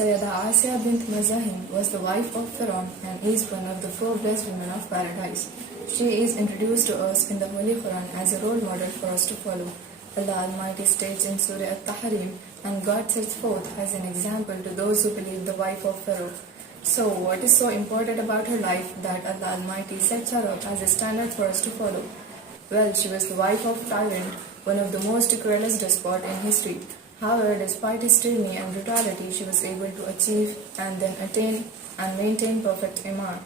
Sayyida Aasiyah bint Mazaahim was the wife of Pharaoh and is one of the four blessed women of paradise. She is introduced to us in the Holy Quran as a role model for us to follow. Allah Almighty states in Surah At-Tahrim, and God sets forth as an example to those who believe the wife of Pharaoh. So, what is so important about her life that Allah Almighty sets her up as a standard for us to follow? Well, she was the wife of Tyrant, one of the most cruelest despot in history. However, despite his tyranny and brutality, she was able to achieve and then attain and maintain perfect iman.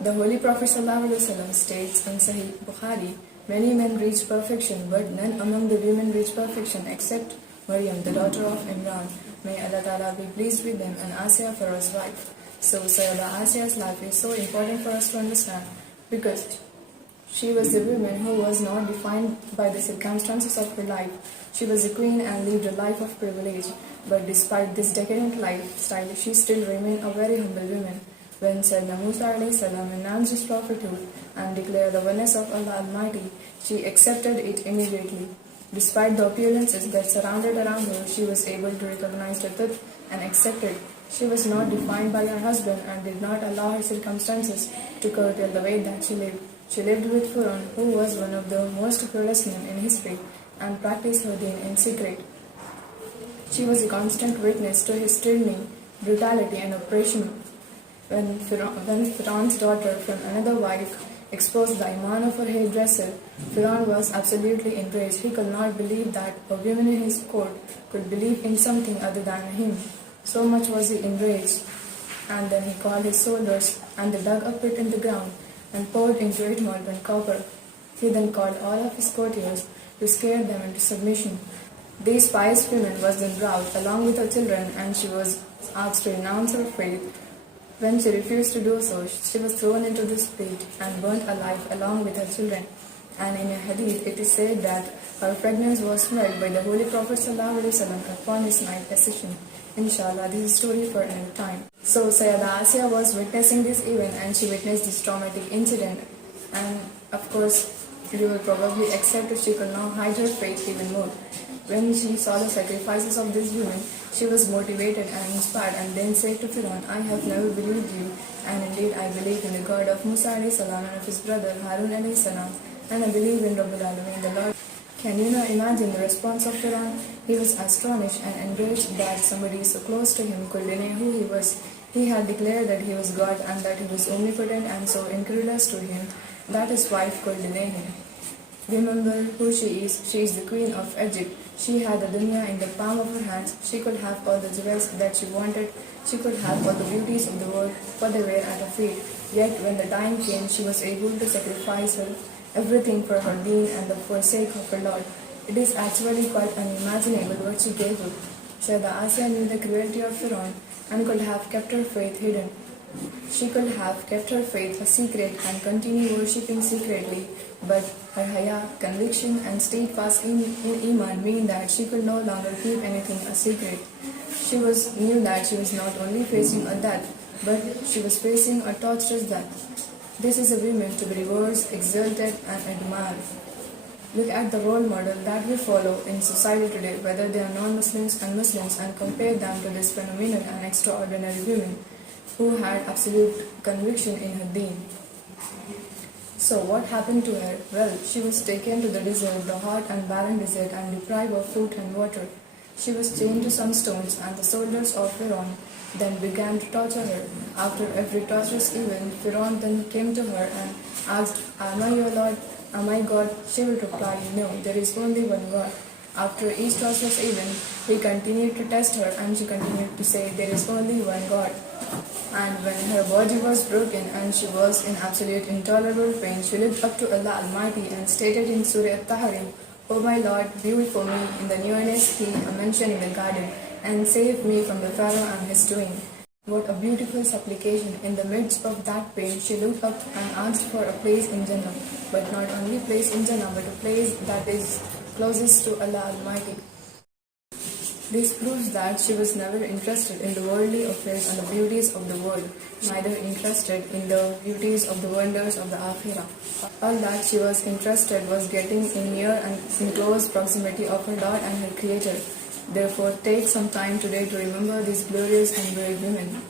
The Holy Prophet ﷺ states in Sahih Bukhari, many men reach perfection, but none among the women reach perfection except Maryam, the daughter of Imran. May Allah Ta'ala be pleased with them, and Aasiyah, Pharaoh's wife. So, Sayyida Aasiyah's life is so important for us to understand because she was a woman who was not defined by the circumstances of her life. She was a queen and lived a life of privilege. But despite this decadent lifestyle, she still remained a very humble woman. When Sayyidina Musa announced his prophethood and declared the oneness of Allah Almighty, she accepted it immediately. Despite the appearances that surrounded around her, she was able to recognize the truth and accept it. She was not defined by her husband and did not allow her circumstances to curtail the way that she lived. She lived with Pharaoh, who was one of the most cruelest men in history, and practiced her deen in secret. She was a constant witness to his tyranny, brutality, and oppression. When Pharaoh's daughter from another wife exposed the iman of her hairdresser, Pharaoh was absolutely enraged. He could not believe that a woman in his court could believe in something other than him. So much was he enraged. And then he called his soldiers, and they dug a pit in the ground and poured into it molten copper. He then called all of his courtiers to scare them into submission. These pious women was then brought along with her children, and she was asked to renounce her faith. When she refused to do so, she was thrown into this pit and burnt alive along with her children. And in a hadith, it is said that her fragrance was smelled by the Holy Prophet ﷺ upon his night accession. Inshallah, this is a story for another time. So, Sayyida Aasiyah was witnessing this event, and she witnessed this traumatic incident. And of course, you will probably accept that she could now hide her faith even more. When she saw the sacrifices of these women, she was motivated and inspired, and then said to Pharaoh, I have never believed you, and indeed I believe in the God of Musa and of his brother Harun and I believe in Rabbul Alamin, the Lord. Can you now imagine the response of Pharaoh? He was astonished and enraged that somebody so close to him could deny who he was. He had declared that he was God and that he was omnipotent, and so incredulous to him that his wife could deny him. Remember who she is. She is the queen of Egypt. She had the dunya in the palm of her hands. She could have all the jewels that she wanted. She could have all the beauties of the world, for they were at her feet. Yet when the time came, she was able to sacrifice everything for her deen and for the sake of her Lord. It is actually quite unimaginable what she gave up. Sayyida Aasiyah knew the cruelty of Pharaoh and could have kept her faith hidden. She could have kept her faith a secret and continued worshipping secretly, but her haya, conviction, and steadfast in iman mean that she could no longer keep anything a secret. She knew that she was not only facing a death, but she was facing a torturous death. This is a woman to be revered, exalted, and admired. Look at the role model that we follow in society today, whether they are non-Muslims and Muslims, and compare them to this phenomenal and extraordinary women who had absolute conviction in her deen. So what happened to her? Well, she was taken to the desert, the hot and barren desert, and deprived of food and water. She was chained to some stones, and the soldiers of Pharaoh then began to torture her. After every torturous event, Pharaoh then came to her and asked, Am I your Lord? Am I God? She will reply, No, there is only one God. After each torturous event, he continued to test her, and she continued to say, There is only one God. And when her body was broken and she was in absolute intolerable pain, she looked up to Allah Almighty and stated in Surah At-Tahrim, O my Lord, be for me in the nearness he mentioned in the garden, and save me from the Pharaoh and his doing. What a beautiful supplication. In the midst of that pain, she looked up and asked for a place in Jannah, but not only place in Jannah, but a place that is closest to Allah Almighty. This proves that she was never interested in the worldly affairs and the beauties of the world, neither interested in the beauties of the wonders of the Akhirah. All that she was interested was getting in near and in close proximity of her Lord and her Creator. Therefore, take some time today to remember these glorious and brave women.